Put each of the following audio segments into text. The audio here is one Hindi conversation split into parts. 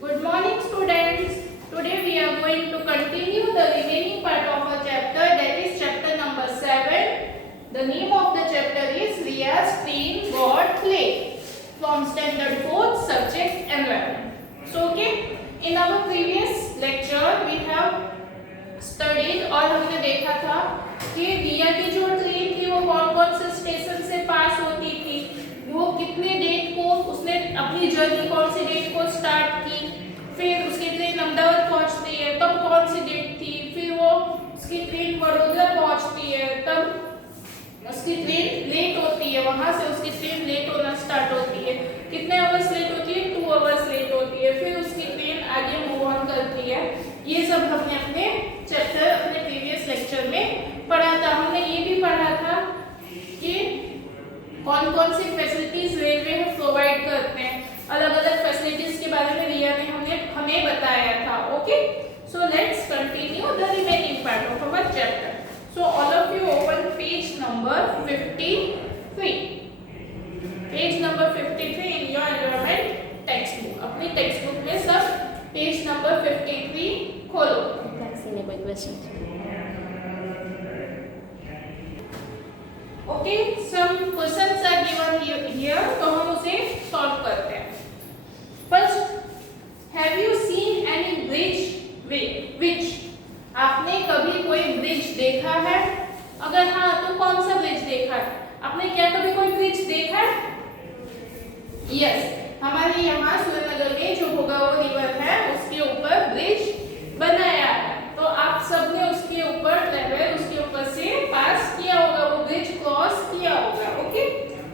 Good morning, students. Today we are going to continue the remaining part of our chapter, that is chapter number 7. The name of the chapter is Riya's Screen God Play from Standard 4th Subject Environment. So, okay, in our previous lecture we have studied और हमने देखा था कि रिया की जो ट्रेन थी वो कौन-कौन से स्टेशन से पास होती थी, वो कितने डेट को उसने अपनी जर्नी कौन सी डेट को स्टार्ट की, फिर उसकी ट्रेन अहमदाबाद पहुंचती है तब कौन सी डेट थी, फिर वो उसकी ट्रेन वडोदरा पहुंचती है तब उसकी ट्रेन लेट होती है, वहां से उसकी ट्रेन लेट होना स्टार्ट होती है, कितने आवर्स लेट होती है, 2 आवर्स लेट होती है, फिर उसकी ट्रेन आगे मूव ऑन करती है। ये सब हमने अपने चैप्टर अपने प्रीवियस लेक्चर में पढ़ा था। हमने ये भी पढ़ा था कि कौन-कौन सी फैसिलिटीज रेलवे हम प्रोवाइड करते हैं, अलग-अलग फैसिलिटीज के बारे में रिया ने हमें बताया था। Okay, so let's continue the remaining part of our chapter. So all of you open page number 53, page number 53 in your environment text book. अपनी टेक्स्ट बुक में सब पेज नंबर 53 खोलो। Okay, some questions are given here, तो हम उसे सॉल्व करते हैं। First, have you seen any bridge which, आपने कभी कोई ब्रिज देखा है? अगर हाँ तो कौन सा ब्रिज देखा है? आपने क्या कभी कोई ब्रिज देखा है? यस, हमारे यहाँ सुरेंद्रनगर में जो भोगावो रिवर है उसके ऊपर ब्रिज बनाया है, तो आप सबने उसके ऊपर ट्रैवल उसके ऊपर से पास किया होगा, वो ब्रिज क्रॉस किया होगा। ओके,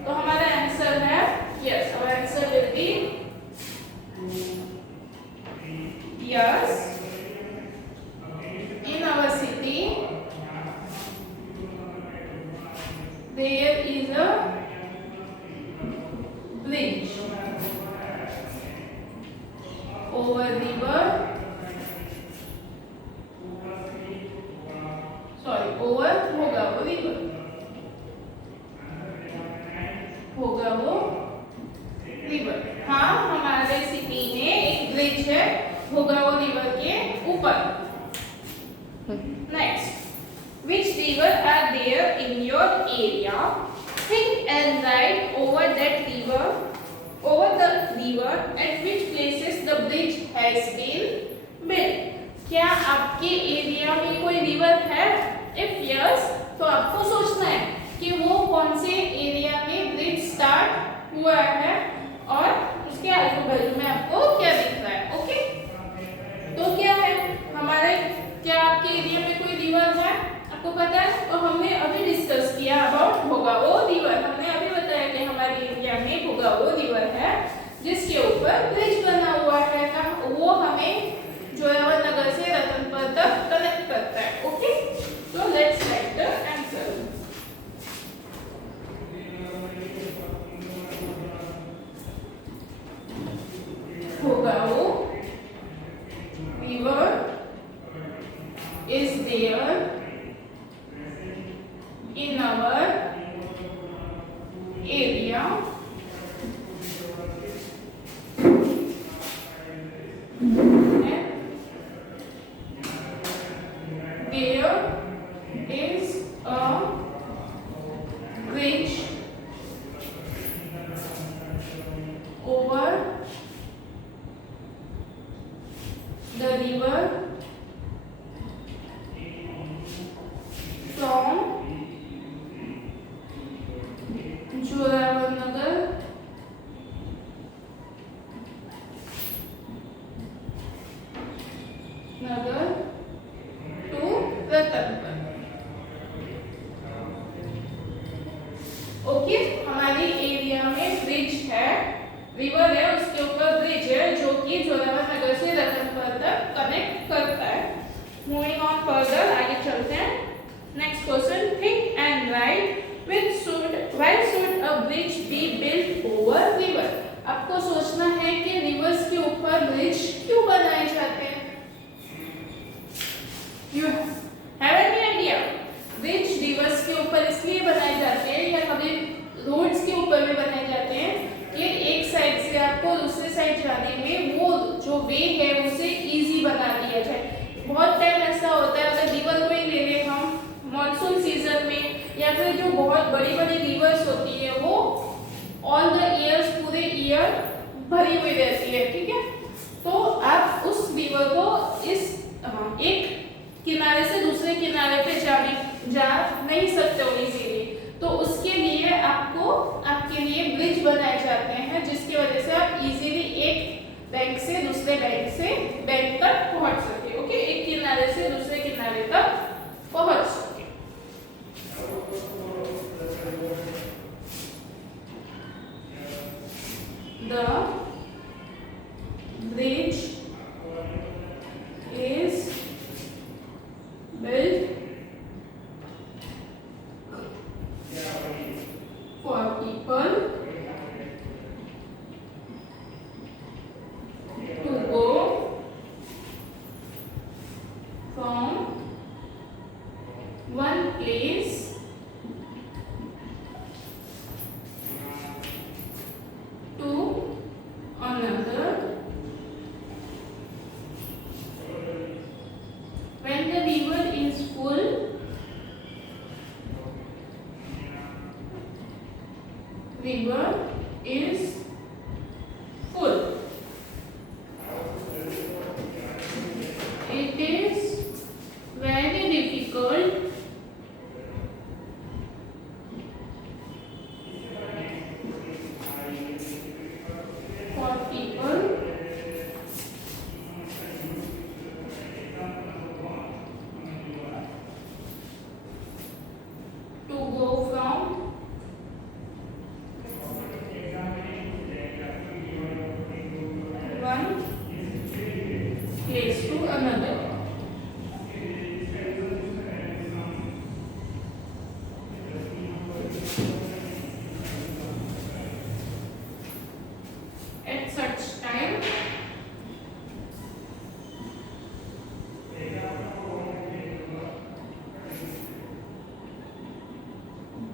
तो हमारा आंसर है yes, our answer will be yes. In our city there is a bridge over river, over Bhogavo river, Bhogavo river. हाँ, हमारे सिटी में एक ब्रिज है भोगावो रिवर के ऊपर। Next, which river are there in your area? Think and write over that river, over the river at which places the bridge has been built. क्या आपके एरिया में कोई रिवर है? If yes, तो आपको सोचना है कि वो कौन से एरिया में ब्रिज स्टार्ट हुआ है और उसके आजू बाजू में आपको क्या दिख रहा है। ओके, तो क्या है हमारे, क्या आपके एरिया में कोई रिवर है? आपको पता है? तो हमने अभी डिस्कस किया अबाउट भोगावो रिवर। हमने अभी बताया कि हमारे एरिया में भोगावो रिवर है जिसके ऊपर ब्रिज बना हुआ है, वो हमें जोरावर से रतनपुर तक कनेक्ट करता है। Okay, so let's write the answer. Bhogao river is there in our area. There is a bridge over the river from Joravarnagar to Ratanpur. Okay, हमारे एरिया में ब्रिज है, रिवर है, उसके ऊपर ब्रिज है जो कि जोरावरनगर से रतनपुर तक कनेक्ट करता है। मूविंग ऑन फर्दर, आगे चलते हैं। Next question, think and right why should a bridge be built over river. आपको सोचना है कि रिवर्स के ऊपर ब्रिज क्यों बनाए जाते हैं। You have any idea? Bridge reverse के ऊपर इसलिए बनाए जाते हैं या कभी रोड्स के ऊपर भी बनाए जाते हैं कि एक साइड से आपको दूसरे साइड जाने में वो जो वे है उसे इजी बना दिया जाए। बहुत टाइम ऐसा होता है, अगर रिवर को ही ले लें हम, मॉनसून सीजन में या फिर जो बहुत बड़ी बड़ी रिवर्स होती है वो ऑल द ईयर्स, पूरे ईयर भरी हुई रहती है, ठीक है। तो आप उस रिवर को इस एक किनारे से दूसरे किनारे पे जा नहीं सकते हो इजीली, तो उसके लिए आपको आपके लिए ब्रिज बनाए जाते हैं, जिसकी वजह से आप इजीली एक बैंक से दूसरे बैंक तक पहुंच सके। ओके, एक किनारे से दूसरे किनारे तक पहुंच सके। The bridge is built for people to go from one place to another. When the river is full, river is full. It is very difficult for people to go from one place to another. At such time,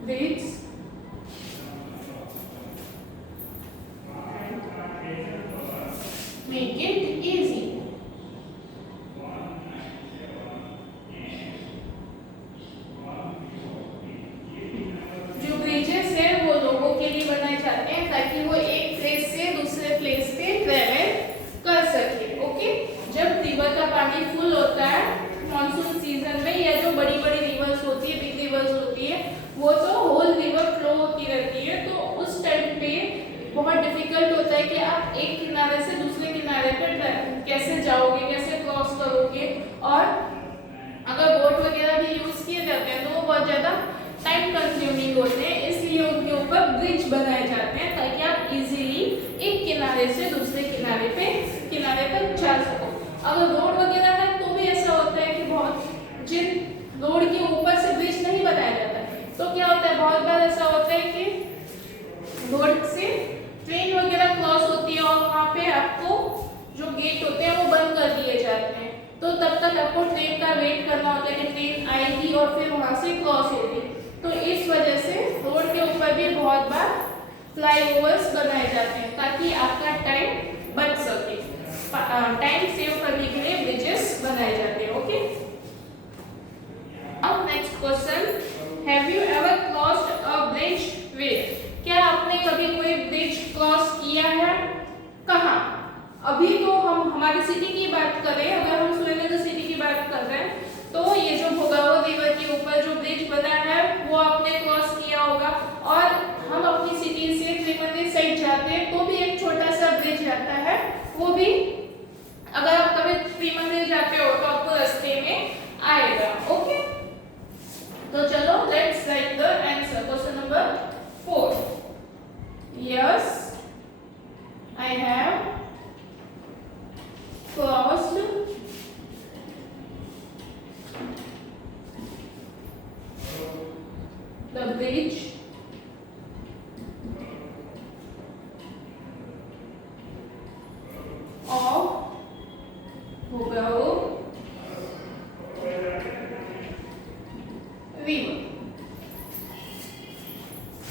bridges make it easy. जो ब्रिजेस है वो लोगों के लिए बनाए जाते हैं ताकि वो एक प्लेस से दूसरे प्लेस पे ट्रेवल कर सके। ओके, जब रिवर का पानी फुल होता है मॉनसून सीजन में, या जो बड़ी बड़ी रिवर्स होती है, बिग रिवर्स होती है, वो तो होल रिवर फ्लो होती रहती है, तो उस टाइम पे बहुत डिफिकल्ट होता है कि आप एक किनारे से दूसरे किनारे पे कैसे जाओगे, कैसे क्रॉस करोगे। और अगर बोट वगैरह भी यूज किए जाते हैं तो वो बहुत ज़्यादा टाइम कंज्यूमिंग होते हैं, इसलिए उनके ऊपर ब्रिज बनाए जाते हैं ताकि आप इजीली एक किनारे से दूसरे किनारे पर जा सको। अगर रोड वगैरह है तो भी ऐसा होता है कि बहुत जिन रोड के ऊपर से ब्रिज नहीं बनाया जाता है, तो क्या होता है, बहुत बार ऐसा होता है कि रोड से ट्रेन वगैरह क्रॉस होती है और वहाँ पे आपको जो गेट होते हैं वो बंद कर दिए जाते हैं, तो तब तक आपको ट्रेन का वेट करना होता है कि ट्रेन आएगी और फिर वहाँ से क्रॉस होगी। तो इस वजह से रोड के ऊपर भी बहुत बार फ्लाईओवर्स बनाए जाते हैं ताकि आपका टाइम बच सके। टाइम सेव करने के लिए ब्रिजेस बनाए जाते हैं। ओके, अब next question, have you ever crossed a bridge with? क्या आपने कभी कोई ब्रिज क्रॉस किया है? कहाँ? अभी तो हम हमारी सिटी की बात कर रहे हैं, अगर हम सुरेंद्र सिटी की बात कर रहे हैं तो ये जो भोगावो रिवर के ऊपर जो ब्रिज बना है वो आपने क्रॉस किया होगा। और हम अपनी सिटी से त्रिमंदिर साइड जाते हैं तो भी एक छोटा सा ब्रिज आता है, वो भी अगर आप कभी त्रिमंदिर जाते हो तो आपको रास्ते में आएगा। ओके, तो चलो let's write the answer. Question number 4, yes I have crossed the bridge of Bhogao River.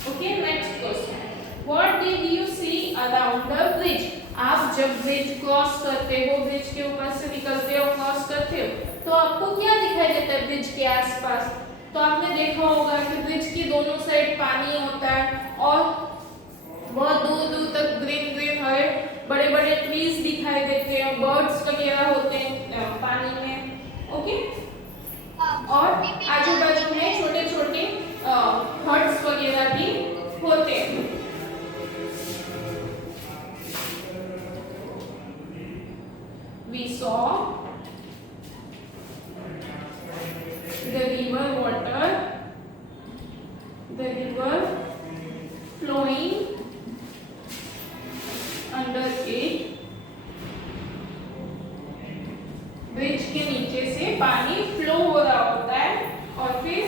Okay, next question. What did you see around the bridge? आप जब ब्रिज क्रॉस कर करते हो, ब्रिज के ऊपर से निकलते हो, क्रॉस करते हो, तो आपको क्या दिखाई देता है ब्रिज के आसपास? तो आपने देखा होगा कि ब्रिज की दोनों साइड पानी होता है और बहुत दूर दूर तक ग्रीन ग्रीन हरे बड़े बड़े ट्रीज दिखाई देते हैं, बर्ड्स वगैरह होते हैं पानी में। ओके, और आजू बाजू में छोटे छोटे हट्स वगैरह भी होते हैं। We saw the river water, the river flowing under it, bridge के नीचे से पानी फ्लो हो रहा होता है। और फिर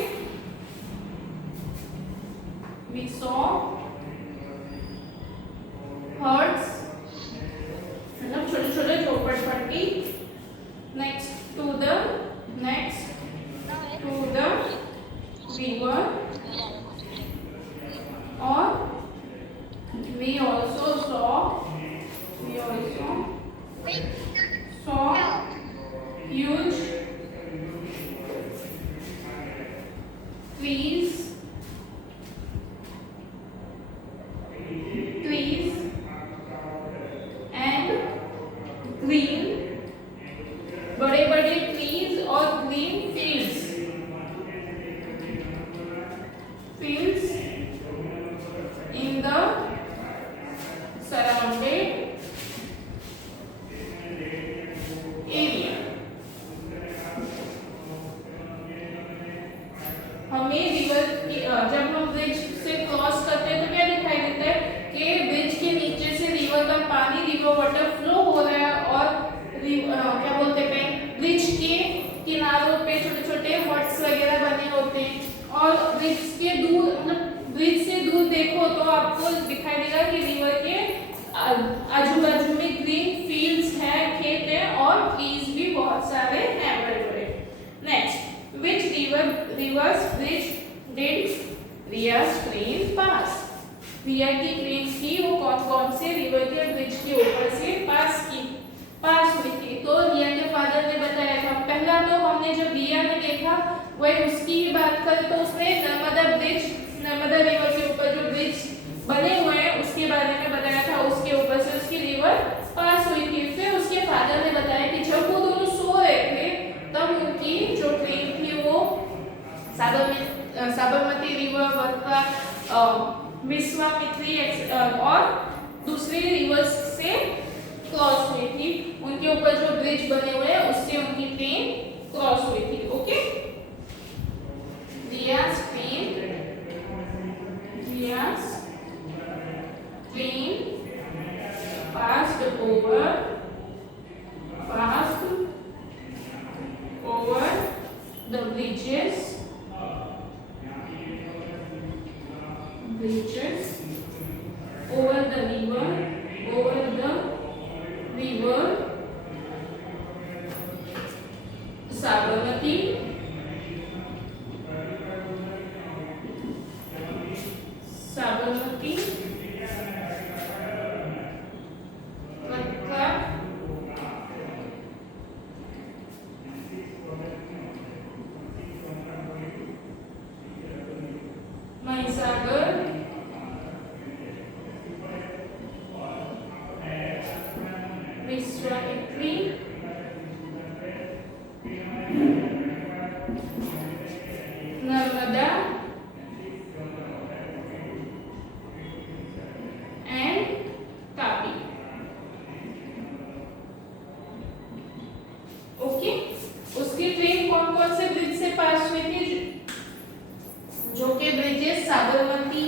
we saw herds, मतलब छोटे छोटे झोपड़पट्टी, next to the river, और we also saw huge trees and green, बड़े बड़े ट्रीज और green fields in the surrounded area। हमें रिवर जब हम ब्रिज से क्रॉस करते हैं तो क्या दिखाई देता है कि ब्रिज के नीचे से रिवर का पानी, रिवर वाटर फ्लो हो रहा है और क्या बोलते हैं, ब्रिज के किनारों पे छोटे छोटे हट्स वगैरह बने होते हैं। और ब्रिज के दूर, मतलब ब्रिज से दूर देखो तो आपको दिखाई देगा कि रिवर के आजू बाजू में ग्रीन फील्ड्स है, खेत है और ट्रीज भी बहुत सारे हैं बड़े बड़े। Next, which rivers bridge did Riya's train pass? Riya की ट्रेन थी वो कौन कौन से रिवर के ब्रिज के ऊपर से पास हुई थी? तो रिया के फादर ने बताया था। पहला तो हमने जब रिया ने देखा वही उसकी ही बात करें तो उसने नर्मदा रिवर के ऊपर जो ब्रिज बने हुए हैं उसके बारे में बताया था, उसके ऊपर से उसकी रिवर पास हुई थी। फिर उसके फादर ने बताया कि जब वो दोनों सो रहे थे तब उनकी जो ट्रेन थी वो साबरमती रिवर, वर्धा, विश्वामित्री और दूसरी रिवर्स से क्रॉस हुई थी। उनके ऊपर जो ब्रिज बने हुए हैं उससे उनकी ट्रेन क्रॉस हुई थी। Okay, Riya's train passed over the bridges over the river Sabarmati, Mahisagar, Vishwamitri, Narmada and Tapi। Okay, उसकी ट्रेन कौन कौन से ब्रिज से पास हुई थी? जो के ब्रिजेस साबरमती,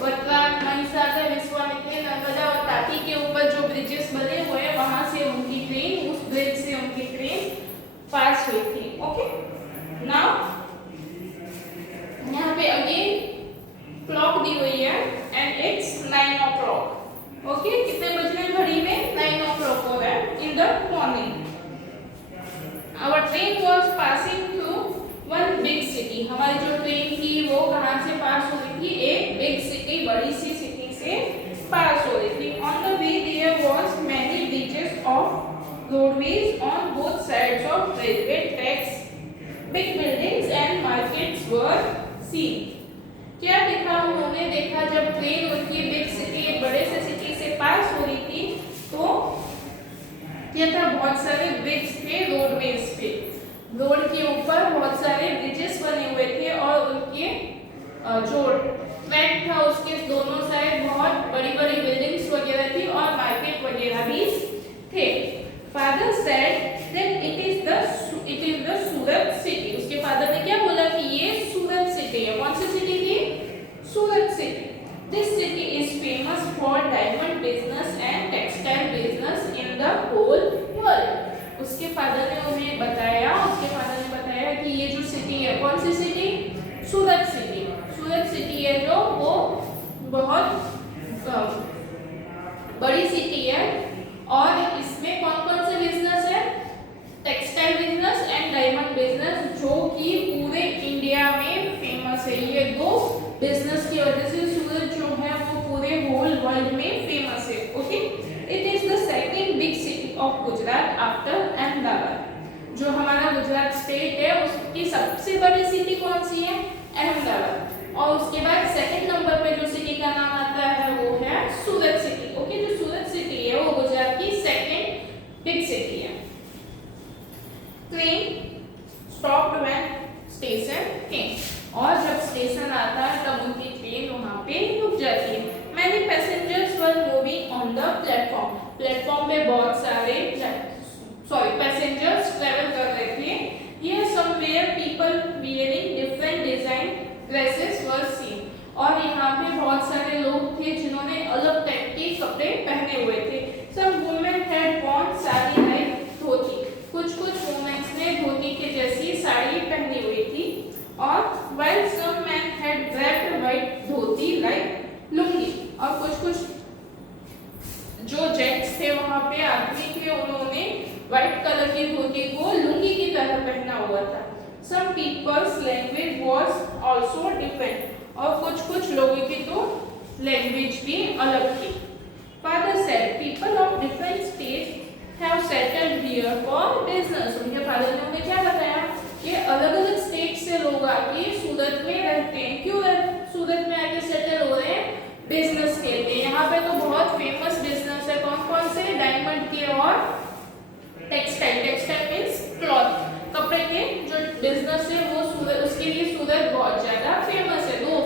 वर्धा, महिसागर, विश्वामित्री, नर्मदा और तापी के ऊपर जो ब्रिजेस बने हुए हैं वहां से उनकी ट्रेन, उस ब्रिज से उनकी ट्रेन पास हुई थी। ओके, नाउ यहाँ पे अगेन क्लॉक दी हुई है एंड इट्स 9 o'clock। ओके, कितने बज रहे हैं घड़ी में? 9 o'clock हो रहा है in the morning. Our train was passing through one big city. हमारी जो ट्रेन थी वो कहाँ से पास हो रही थी? एक बिग सिटी, बड़ी सी सिटी से पास हो रही थी। On the way there was many bridges of roadways on both sides of railway tracks. Big buildings and markets were seen. क्या देखा उन्होंने? देखा जब ट्रेन उनकी बिग सिटी, बड़े से सिटी से पास हो रही थी तो क्या था, बहुत सारे ब्रिज थे रोडवेज पे, रोड के ऊपर बहुत सारे ब्रिजेस बने हुए थे और उनके जो ट्रैक था उसके दोनों साइड बहुत बड़ी बड़ी बिल्डिंग्स वगैरह थी और मार्केट वगैरह भी थे. Father said that it is the Surat city. उसके फादर ने क्या बोला कि ये सूरत सिटी है. कौन सी सिटी थी? Surat city. This city is famous for diamond business and textile business in the whole world. उसके फादर ने उन्हें बताया, कि ये जो सिटी है, कौन सी city? Surat city. Surat city है जो वो बहुत बड़ी सिटी है और इसमें कौन कौन से बिजनेस है? Textile business and diamond business, जो कि पूरे इंडिया में फेमस है. ये दो बिजनेस की वजह से सूरत जो है वो पूरे होल वर्ल्ड में फेमस है. Okay. It is the second big city of Gujarat after Ahmedabad. जो हमारा गुजरात स्टेट है उसकी सबसे बड़ी सिटी कौन सी है? अहमदाबाद. और उसके बाद सेकंड नंबर पे जो सिटी का नाम आता है वो है सूरत सिटी. ओके. जो सूरत सिटी है वो गुजरात की सेकंड बिग सिटी है. ट्रेन स्टॉप्ड व्हेन स्टेशन केम. और जब स्टेशन आता है तब उनकी ट्रेन वहां पे रुक जाती है. Many passengers were moving on the platform. Platform पे बहुत सारे पैसेंजर्स ट्रेवल कर रहे थे. Here somewhere people wearing different design dresses were seen. और यहाँ पे बहुत सारे लोग थे जिन्होंने अलग टाइप के कपड़े पहने हुए थे. Some women had worn sari like धोती. कुछ वुमेन्स ने धोती के जैसी साड़ी पहनी हुई थी. और while some men had wrapped white dhoti like lungi. और कुछ जो जेंट्स थे वहाँ पे आदमी थे, उन्होंने व्हाइट कलर की धोती को लुंगी की तरह पहना हुआ था. Some people's language was also different. और कुछ लोगों की तो लैंग्वेज भी अलग थी. Father said people of different states have settled here for business. उनके फादर ने उन्हें क्या बताया कि अलग-अलग स्टेट से लोग आके सूरत में रहते हैं. क्यों सूरत में आके सेटल हो रहे हैं? बिजनेस के लिए. यहाँ पे तो बहुत फेमस बिजनेस है. कौन से? डायमंड के और टेक्सटाइल. टेक्सटाइल मींस क्लॉथ, कपड़े के जो बिजनेस है वो सूरत, उसके लिए सूरत बहुत ज्यादा फेमस है. दो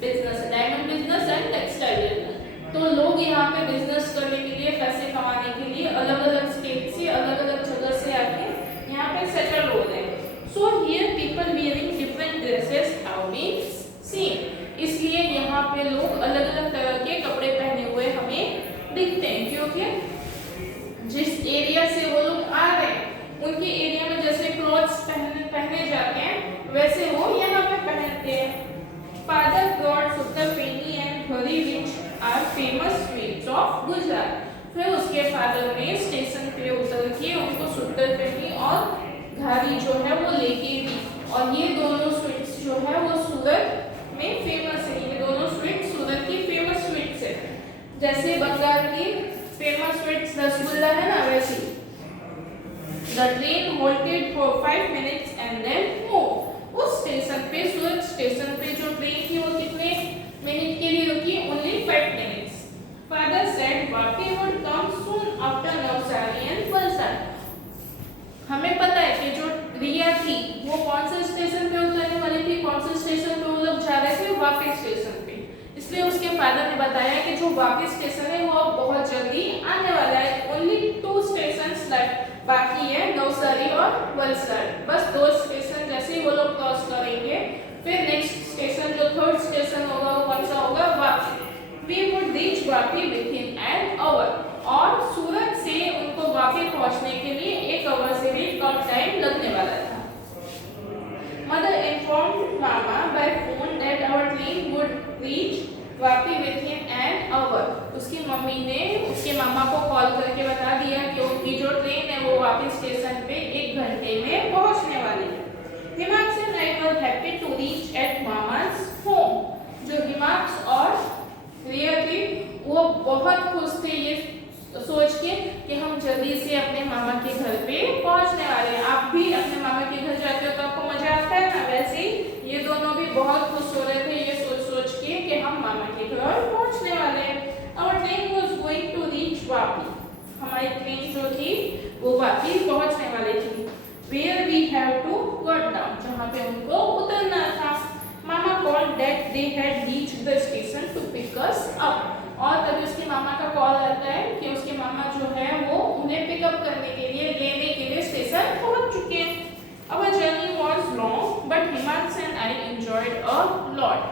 बिजनेस है, diamond business and textile business. तो लोग यहाँ पे बिजनेस करने के लिए, पैसे कमाने के लिए अलग-अलग स्टेट से, अलग-अलग जगह से आके यहाँ पे सेटल हो रहे हैं. So here people wearing different dresses have been seen. इसलिए यहाँ पे लोग अलग-अलग तरह के कपड़े पहने हुए हमें दिखते हैं, क्योंकि जिस एरिया से वो लोग आ रहे हैं उनके एरिया में जैसे क्लॉथ्स पहने जाते हैं वैसे वो यहाँ पे पहनते हैं. Father brought सुत्तरफेनी and घड़ी which are famous sweets of Gujarat. फिर उसके फादर ने स्टेशन पे उतर के उनको सुत्तरफेनी और घारी जो है वो लेके दी. और ये दोनों स्वीट्स जो है वो सूरत में फेमस है. ये दोनों स्वीट्स सूरत की फेमस स्वीट्स है. जैसे बंगाल की फेमस स्वीट्स रसगुल्ला है ना, वैसी. The train halted for 5 minutes and then moved. उस स्टेशन पे, सूरत स्टेशन पे जो ट्रेन थी वो कितने मिनट के लिए रुकी? Only 5 minutes. Father said Vapi would come soon after Navsari and Valsad. हमें पता है कि जो रिया थी वो कौन से स्टेशन पे उतरने वाली थी? कौन से स्टेशन पे वो लोग जा रहे थे? वापी स्टेशन पे. इसलिए उसके फादर ने बताया कि जो वापी स्टेशन है वो बहुत जल्दी आने वाला है. ओनली 2 स्टेशंस बाकी है, नवसारी और वलसाड. बस 2 स्टेशन जैसे ही वो लोग क्रॉस करेंगे फिर नेक्स्ट स्टेशन जो थर्ड स्टेशन होगा वो कौन सा होगा? Vapi. We would reach Vapi within an hour. और सूरत से उनको वापी पहुंचने के लिए 1 आवर से भी कम टाइम लगने वाला था. Mother informed Mama by phone that our train would reach Vapi within an hour. उसकी मम्मी ने उसके मामा को कॉल करके बता दिया कि उनकी जो ट्रेन है वो वापी स्टेशन पे 1 घंटे में पहुंचने वाली है. हिमाक्स and I were happy to reach at Mama's home. जो हिमाक्स और रिया थी वो बहुत खुश थे ये तो सोच के कि हम जल्दी से अपने मामा के घर पे पहुंचने वाले हैं। आप भी अपने मामा के घर जाते हो तो आपको मजा आता है ना, वैसे ही ये दोनों भी बहुत खुश हो रहे थे ये सोच सोच के कि हम मामा के घर पहुंचने वाले हैं। Our train was going to reach Vapi. हमारी ट्रेन जो थी वो वापी पहुंचने वाली थी। Where we have to go down, जहाँ पे उनको उतरना था। मामा called that they had reached the station to pick us up। और तभी उसके मामा का कॉल आता है कि उसके मामा जो है वो उन्हें पिकअप करने के लिए लेने के लिए स्टेशन पहुंच चुके हैं। Our journey was long, but Himanshi and I enjoyed a lot।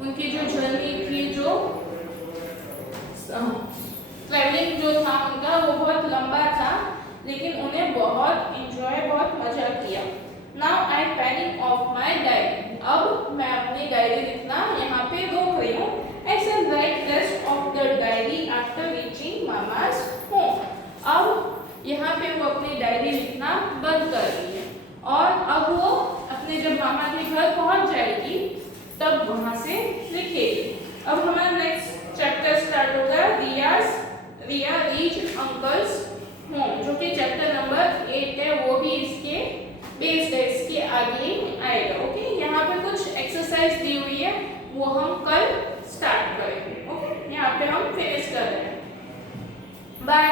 उनकी जो जर्नी थी, जो ट्रैवलिंग जो था उनका वो बहुत लंबा था, लेकिन उन्हें बहुत एंजॉय, बहुत मजा किया। Now I am penning off my diary। अब मैं अपनी डायरी लिखना यहाँ पे रोक रही हूँ। I shall write rest of the diary after reaching Mama's home। अब यहाँ पे वो अपनी डायरी लिखना बंद कर रही है और अब वो अपने जब मामा के घर पहुँच जाएगी तब वहाँ से लिखेगी। अब हमारा नेक्स्ट चैप्टर स्टार्ट होगा रिया रीच अंकल्स होम, जो कि चैप्टर नंबर 8 है, वो भी इसके बेस्ड है, इसके आगे आएगा। ओके, यहाँ पे कुछ एक्सरसाइज दी हुई है वो हम कल स्टार्ट करेंगे। ओके, यहाँ पे हम फिनिश कर रहे हैं। बाय।